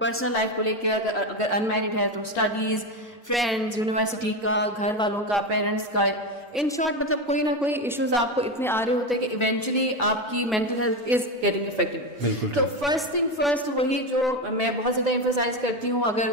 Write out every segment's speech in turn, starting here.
Personal life کو لے کے اگر ان میرڈ ہے تو اسٹڈیز, فرینڈز, یونیورسٹی کا, گھر والوں کا, پیرنٹس کا, ان شارٹ مطلب کوئی نہ کوئی ایشوز آپ کو اتنے آ رہے ہوتے ہیں کہ ایونچولی آپ کی mental health is getting affected. تو فرسٹ تھنگ فرسٹ وہی جو میں بہت زیادہ ایمفسائز کرتی ہوں, اگر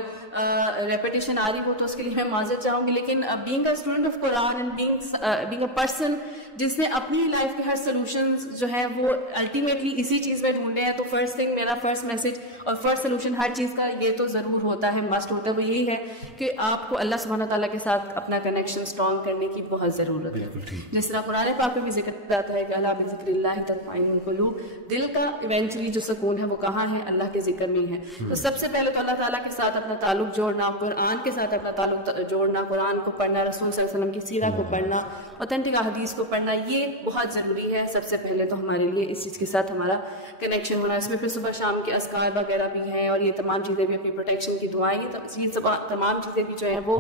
ریپیٹیشن آ رہی ہو تو اس کے لیے میں معذرت چاہوں گی, لیکن being a student of Quran and being a person جس نے اپنی لائف کے ہر سولوشنز جو ہے وہ الٹیمیٹلی اسی چیز میں ڈھونڈے ہیں, تو فرسٹ تھنگ میرا فرسٹ میسج اور فرسٹ سولوشن ہر چیز کا یہ تو ضرور ہوتا ہے, مسٹ ہوتا ہے, وہ یہی ہے کہ آپ کو اللہ سبحانہ تعالیٰ کے ساتھ اپنا کنیکشن اسٹرانگ کرنے کی بہت ضرورت ہے. جس طرح قرآن پاک میں بھی ذکر آتا ہے کہ اللہ بذکر اللہ تطمئن القلوب, دل کا ایونچولی جو سکون ہے وہ کہاں ہے, اللہ کے ذکر میں ہے. تو سب سے پہلے تو اللہ تعالیٰ کے ساتھ اپنا تعلق جوڑنا, قرآن کے ساتھ اپنا تعلق جوڑنا, قرآن کو پڑھنا, رسول صلی اللہ علیہ وسلم کی سیرت کو پڑھنا, اوتھینٹک احادیث کو پڑھنا, یہ بہت ضروری ہے. سب سے پہلے تو ہمارے لیے اس چیز کے ساتھ ہمارا کنیکشن ہونا. اس میں پھر صبح شام کے اذکار وغیرہ بھی ہیں, اور یہ تمام چیزیں بھی, اپنی پروٹیکشن کی دعائیں, یہ تمام چیزیں بھی جو ہیں وہ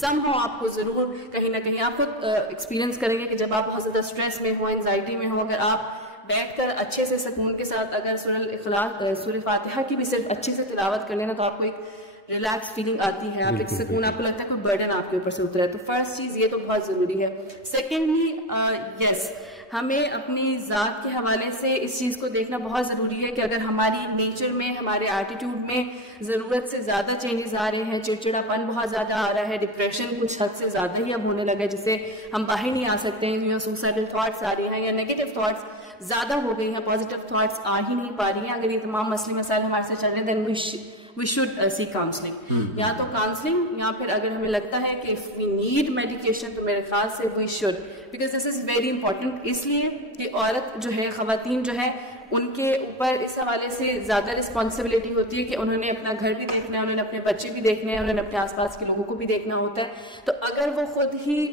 سم ہو آپ کو ضرور کہیں نہ کہیں آپ خود ایکسپیرینس کریں گے کہ جب آپ بہت زیادہ اسٹریس میں ہو, انزائٹی میں ہو, اگر آپ بیٹھ کر اچھے سے سکون کے ساتھ اگر سورہ فاتحہ کی بھی صرف اچھے سے تلاوت کر لینا تو آپ کو ایک ریلیکس فیلنگ آتی ہے, آپ ایک سکون, آپ کو لگتا ہے کوئی برڈن آپ کے اوپر سے اترا ہے. تو فرسٹ چیز یہ تو بہت ضروری ہے. سیکنڈلی یس, ہمیں اپنی ذات کے حوالے سے اس چیز کو دیکھنا بہت ضروری ہے کہ اگر ہماری نیچر میں, ہمارے ایٹیٹیوڈ میں ضرورت سے زیادہ چینجز آ رہے ہیں, چڑچڑا پن بہت زیادہ آ رہا ہے, ڈپریشن کچھ حد سے زیادہ ہی اب ہونے لگا ہے جس سے ہم باہر نہیں آ سکتے ہیں, یا سوسائڈل تھاٹس آ رہے ہیں, یا نیگیٹو تھاٹس زیادہ ہو گئی ہیں, پازیٹیو تھاٹس آ ہی نہیں پا رہی ہیں, اگر یہ تمام مسئلے مسائل ہمارے سے چل رہے ہیں دین we should seek counseling. یا تو کاؤنسلنگ, یا پھر اگر ہمیں لگتا ہے کہ if we need medication تو میرے خیال سے we should, because this is very important. اس لیے کہ عورت جو ہے, خواتین جو ہے, ان کے اوپر اس حوالے سے زیادہ رسپانسبلٹی ہوتی ہے کہ انہوں نے اپنا گھر بھی دیکھنا ہے, انہوں نے اپنے بچے بھی دیکھنے ہیں, انہوں نے اپنے آس پاس کے لوگوں کو بھی دیکھنا ہوتا ہے. تو اگر وہ خود ہی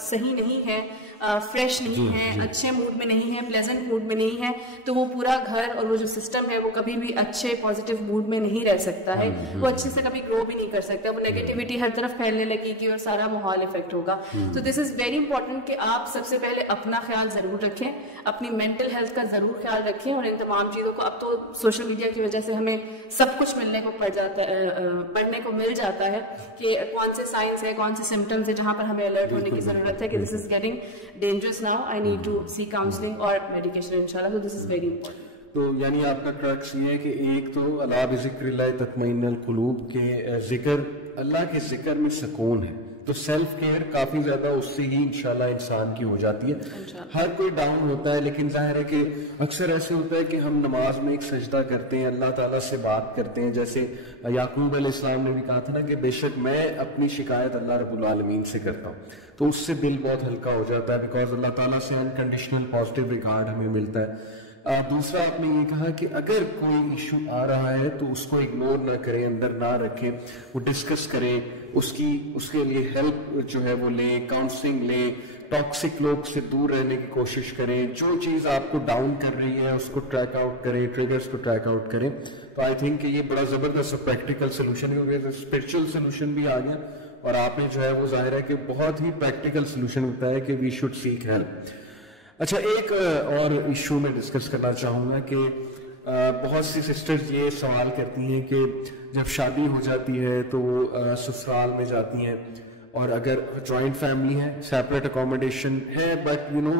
صحیح نہیں ہے, فریش نہیں ہے, اچھے موڈ میں نہیں ہے, پلیزنٹ موڈ میں نہیں ہے, تو وہ پورا گھر اور وہ جو سسٹم ہے وہ کبھی بھی اچھے پازیٹیو موڈ میں نہیں رہ سکتا ہے, وہ اچھے سے کبھی گرو بھی نہیں کر سکتا, وہ نیگیٹیوٹی ہر طرف پھیلنے لگے گی اور سارا ماحول افیکٹ ہوگا. تو دس از ویری امپورٹنٹ کہ آپ سب سے پہلے اپنا خیال ضرور رکھیں, اپنی مینٹل ہیلتھ کا ضرور خیال رکھیں, اور ان تمام چیزوں کو, اب تو سوشل میڈیا کی وجہ سے ہمیں سب کچھ پڑھنے کو مل جاتا ہے کہ کون سے سائنس ہے, کون سے سمٹمز ہے جہاں پر ہمیں الرٹ ہونے کی ضرورت ہے کہ this is getting dangerous now, I need to see counselling اور میڈیکیشن انشاءاللہ. تو دس از ویری امپورٹنٹ. تو یعنی آپ کا ٹرکس یہ ہے کہ ایک تو الا بذکر اللہ تطمئن القلوب کے ذکر, اللہ کے ذکر میں سکون ہے, تو سیلف کیئر کافی زیادہ اس سے ہی انشاءاللہ انسان کی ہو جاتی ہے. ہر کوئی ڈاؤن ہوتا ہے, لیکن ظاہر ہے کہ اکثر ایسے ہوتا ہے کہ ہم نماز میں ایک سجدہ کرتے ہیں, اللہ تعالیٰ سے بات کرتے ہیں, جیسے یعقوب علیہ السلام نے بھی کہا تھا نا کہ بے شک میں اپنی شکایت اللہ رب العالمین سے کرتا ہوں, تو اس سے دل بہت ہلکا ہو جاتا ہے, بیکاز اللہ تعالیٰ سے انکنڈیشنل پازیٹیو ریگارڈ ہمیں ملتا ہے. دوسرا آپ نے یہ کہا کہ اگر کوئی ایشو آ رہا ہے تو اس کو اگنور نہ کریں, اندر نہ رکھیں, وہ ڈسکس کریں, اس کے لیے ہیلپ جو ہے وہ لیں, کاؤنسلنگ لیں, ٹاکسک لوگ سے دور رہنے کی کوشش کریں, جو چیز آپ کو ڈاؤن کر رہی ہے اس کو ٹریک آؤٹ کریں, ٹریگرز کو ٹریک آؤٹ کریں. تو آئی تھنک کہ یہ بڑا زبردست پریکٹیکل سولوشن ہے, کیونکہ اسپرچل سولوشن بھی آ گیا, اور آپ نے جو ہے وہ ظاہر ہے کہ بہت ہی پریکٹیکل سولوشن ہوتا ہے کہ وی شوڈ سیک ہیلپ. اچھا, ایک اور ایشو میں ڈسکس کرنا چاہوں گا کہ بہت سی سسٹرز یہ سوال کرتی ہیں کہ جب شادی ہو جاتی ہے تو وہ سسرال میں جاتی ہیں, اور اگر جوائنٹ فیملی ہے, سیپریٹ اکوموڈیشن ہے, but you know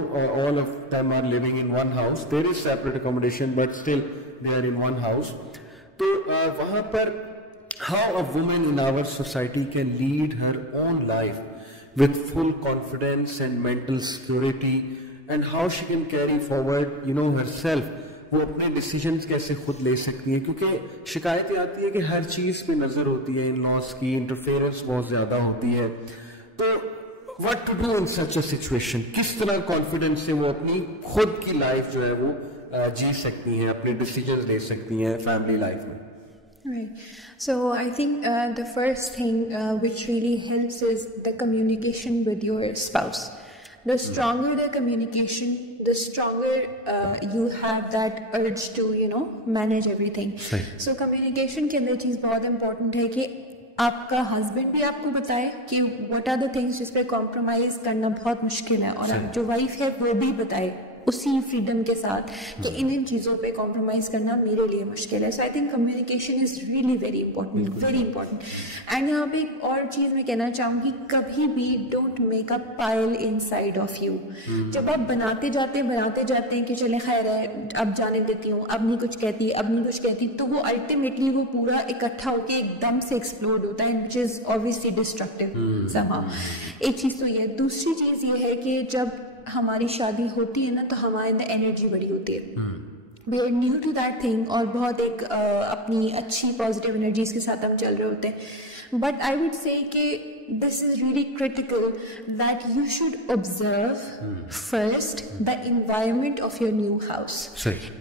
all of them are living in one house, there is separate accommodation but still they are in one house, تو وہاں پر how a woman in our society can lead her own life with full confidence and mental security, and how she can carry forward herself, وہ اپنے decisions کیسے خود لے سکتی ہیں, کیونکہ شکایتیں آتی ہے کہ ہر چیز پہ نظر ہوتی ہے, ان لاس کی انٹرفیئرنس بہت زیادہ ہوتی ہے. تو what to do in such a situation, کس طرح کانفیڈنس سے وہ اپنی خود کی لائف جو ہے وہ جی سکتی ہیں, اپنے ڈیسیجنز لے سکتی ہیں فیملی لائف میں. Right. So I think the first thing which really helps is the communication with your spouse. The stronger the communication, the stronger you have that urge to, manage everything. Right. So communication کے اندر چیز بہت important ہے کہ آپ کا husband بھی آپ کو بتائے کہ what are the things جس پہ compromise کرنا بہت مشکل ہے, اور جو وائف ہے وہ بھی بتائے اسی فریڈم کے ساتھ کہ ان چیزوں پہ کمپرومائز کرنا میرے لیے مشکل ہے. So I think communication is really very important, very important. And یہاں پہ ایک اور چیز میں کہنا چاہوں گی, کبھی بھی don't make a pile inside of you. جب آپ بناتے جاتے ہیں کہ چلے خیر ہے اب جانے دیتی ہوں, اب نہیں کچھ کہتی, تو وہ الٹیمیٹلی وہ پورا اکٹھا ہو کے ایک دم سے ایکسپلوڈ ہوتا ہے, وچ از obviously destructive somehow. ایک چیز تو یہ. دوسری چیز یہ ہے کہ جب ہماری شادی ہوتی ہے نا تو ہمارے اندر انرجی بڑی ہوتی ہے, we are new to that thing, اور بہت ایک اپنی اچھی پازیٹیو انرجیز کے ساتھ ہم چل رہے ہوتے ہیں. بٹ آئی وڈ سے کہ this is really critical that you should observe first the environment of your new house,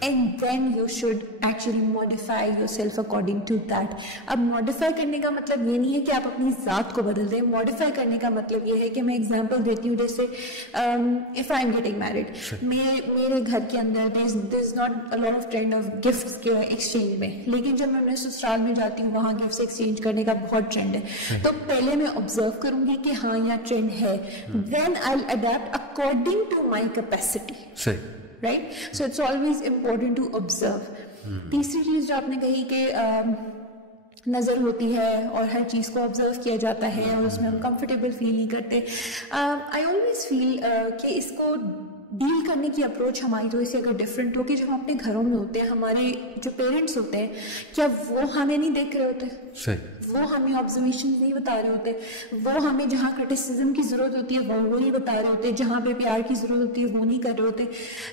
and then you should actually modify yourself according to that. اب modify کرنے کا مطلب یہ نہیں ہے کہ آپ اپنی ذات کو بدل دیں. modify کرنے کا مطلب یہ ہے کہ میں example دیتی ہوں, جیسے if I'm getting married, میرے گھر کے اندر there's not a lot of trend of gifts کے exchange میں, لیکن جب میں اپنے سسرال میں جاتی ہوں وہاں gifts exchange کرنے کا بہت ٹرینڈ ہے. تو پہلے میں observe کروں گی کہ ہاں یہاں ٹرینڈ ہے, then I'll adapt according to my capacity. Right? So it's always important to observe. تیسری چیز جو آپ نے کہی کہ نظر ہوتی ہے اور ہر چیز کو آبزرو کیا جاتا ہے اور اس میں ہم کمفرٹیبل فیل نہیں کرتے. آئی آلویز فیل کہ اس کو ڈیل کرنے کی اپروچ ہماری تھوڑی سی اگر ڈفرینٹ ہو, کہ جب ہم اپنے گھروں میں ہوتے ہیں, ہمارے جو پیرنٹس ہوتے ہیں کیا وہ ہمیں نہیں دیکھ رہے ہوتے, وہ ہمیں آبزرویشن نہیں بتا رہے ہوتے, وہ ہمیں جہاں کرٹیسزم کی ضرورت ہوتی ہے وہ نہیں بتا رہے ہوتے, جہاں پہ پیار کی ضرورت ہوتی ہے وہ نہیں کر رہے ہوتے.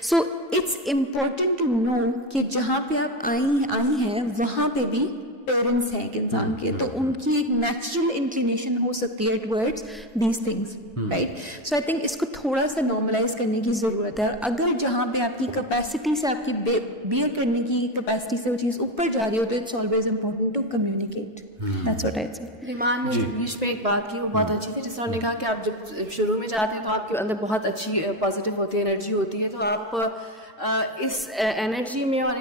So it's important to know کہ جہاں پہ آپ آئی ہیں وہاں پہ بھی پیرنٹس ہیں ایک انسان کے, تو ان کی ایک نیچرل انکلینیشن ہو سکتی ہے towards these things, right. So I think اس کو تھوڑا سا نارملائز کرنے کی ضرورت ہے. اور اگر جہاں پہ آپ کی کیپیسٹی سے, آپ کی بیئر کرنے کی کیپیسٹی سے وہ چیز اوپر جا رہی ہو, تو it's always important to communicate. That's what I say. Iman نے بیچ میں ایک بات کی وہ بہت اچھی تھی, جس طرح نے کہا کہ آپ جب شروع میں جاتے ہیں تو آپ کے اندر بہت اچھی پازیٹیو ہوتی ہے, انرجی ہوتی ہے, تو آپ اس انرجی میں اور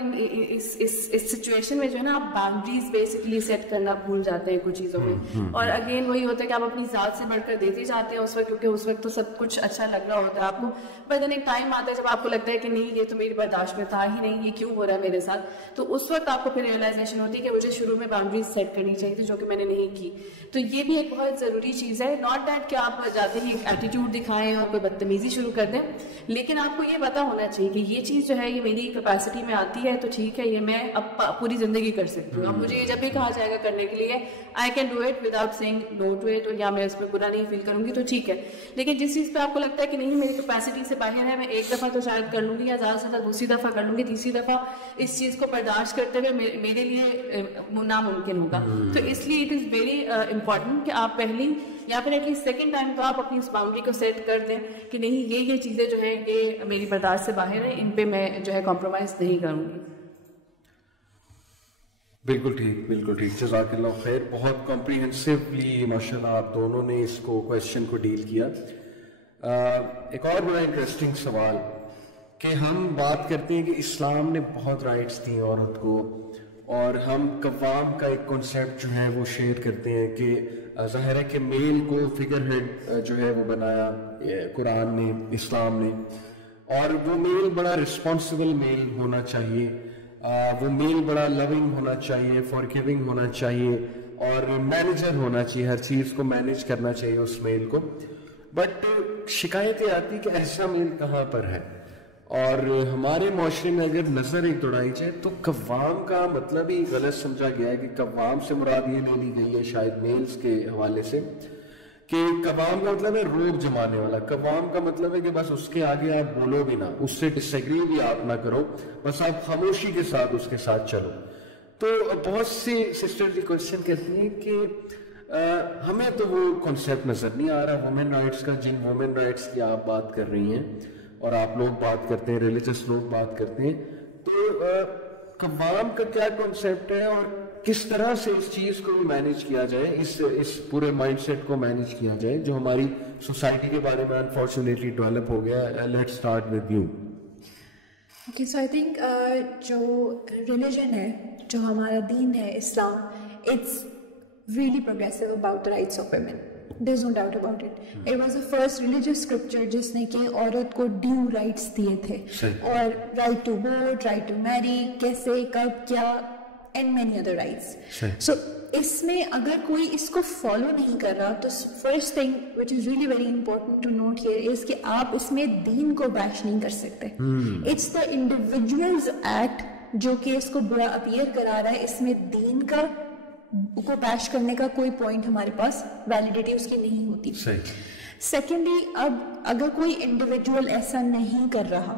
اس سچویشن میں جو ہے نا آپ باؤنڈریز بیسکلی سیٹ کرنا بھول جاتے ہیں کچھ چیزوں میں. اور اگین وہی ہوتا ہے کہ آپ اپنی ذات سے بڑھ کر دیتے جاتے ہیں اس وقت, کیونکہ اس وقت تو سب کچھ اچھا لگ رہا ہوتا ہے آپ کو. بٹ دین ایک ٹائم آتا ہے جب آپ کو لگتا ہے کہ نہیں یہ تو میری برداشت میں تھا ہی نہیں, یہ کیوں ہو رہا ہے میرے ساتھ, تو اس وقت آپ کو پھر ریئلائزیشن ہوتی ہے کہ مجھے شروع میں باؤنڈریز سیٹ کرنی چاہیے تھی, جو کہ میں نے نہیں کی. تو یہ بھی ایک بہت ضروری چیز ہے. ناٹ دیٹ کہ آپ جاتے ہی ایک ایٹیٹیوڈ دکھائیں اور کوئی بدتمیزی شروع کر دیں, لیکن آپ کو یہ پتا ہونا چاہیے کہ یہ چیز جو ہے یہ میری کیپیسٹی میں آتی ہے, تو ٹھیک ہے یہ میں اب پوری زندگی کر سکتی ہوں. اب مجھے یہ جب بھی کہا جائے گا کرنے کے لیے I can do it without seeing no to it, یا میں اس میں برا نہیں فیل کروں گی تو ٹھیک ہے. لیکن جس چیز پہ آپ کو لگتا ہے کہ نہیں میری کیپیسٹی سے باہر ہے, میں ایک دفعہ تو شاید کر لوں گی, یا زیادہ سے زیادہ دوسری دفعہ کر لوں گی, تیسری دفعہ اس چیز کو برداشت کرتے ہوئے میرے لیے ناممکن ہوگا. تو اس لیے اٹ از ویری امپورٹنٹ کہ آپ پہلی یا پھر ایٹ لیسٹ سیکنڈ ٹائم تو آپ اپنی اس باؤنڈری کو سیٹ کر دیں کہ نہیں یہ چیزیں جو ہیں یہ میری برداشت سے باہر ہیں, ان پہ میں جو ہے کمپرومائز نہیں کروں گی. بالکل ٹھیک, جزاک اللہ خیر. بہت کمپریہنسولی ماشاء اللہ آپ دونوں نے اس کوشچن کو ڈیل کیا. ایک اور بڑا انٹرسٹنگ سوال کہ ہم بات کرتے ہیں کہ اسلام نے بہت رائٹس دی عورت کو, اور ہم قوام کا ایک کنسیپٹ جو ہے وہ شیئر کرتے ہیں کہ ظاہر ہے کہ میل کو فگر ہیڈ جو ہے وہ بنایا قرآن نے, اسلام نے, اور وہ میل بڑا رسپانسبل میل ہونا چاہیے, وہ میل بڑا لونگ ہونا چاہیے, فارگیونگ ہونا چاہیے, اور مینیجر ہونا چاہیے, ہر چیز کو مینیج کرنا چاہیے اس میل کو. بٹ شکایتیں آتی کہ ایسا میل کہاں پر ہے, اور ہمارے معاشرے میں اگر نظر ایک دوڑائی جائے تو قوام کا مطلب ہی غلط سمجھا گیا ہے کہ قوام سے مراد یہ لے لی گئی ہے شاید میلز کے حوالے سے کہ قوام کا مطلب ہے روب جمانے والا. قوام کا مطلب ہے کہ بس اس کے آگے آپ بولو بھی نہ, اس سے ڈس ایگری بھی آپ نہ کرو, بس آپ خاموشی کے ساتھ اس کے ساتھ چلو. تو بہت سی سسٹر جی کوشچن کرتی ہیں کہ ہمیں تو وہ کنسیپٹ نظر نہیں آ رہا وومن رائٹس کا, جن وومن رائٹس کی آپ بات کر رہی ہیں اور آپ لوگ بات کرتے ہیں, ریلیجس لوگ بات کرتے ہیں, تو قوام کا کیا کنسیپٹ ہے اور کس طرح سے اس چیز کو مینیج کیا جائے, اس پورے مائنڈ سیٹ کو مینیج کیا جائے جو ہماری سوسائٹی کے بارے میں انفارچونیٹلی ڈیولپ ہو گیا. Let's start with you. Okay, so I think جو ریلیجن ہے, جو ہمارا دین ہے Islam, it's really progressive about the rights of women. There's no doubt about it. It was the first religious scripture جس نے کہ عورت کو ڈیو رائٹس دیے تھے, اور right to vote, right to marry, کیسے, کب, کیا, and many other rights. So اس میں اگر کوئی اس کو فالو نہیں کر رہا تو first thing which is really very important to note here is کہ آپ اس میں دین کو بیش نہیں کر سکتے. اٹس دا انڈیویجولز ایکٹ جو کہ اس کو برا اپیئر کرا رہا ہے. اس میں دین کا کو بیش کرنے کا کوئی پوائنٹ ہمارے پاس ویلیڈیٹی اس کی نہیں ہوتی. سیکنڈلی اب اگر کوئی انڈیویجول ایسا نہیں کر رہا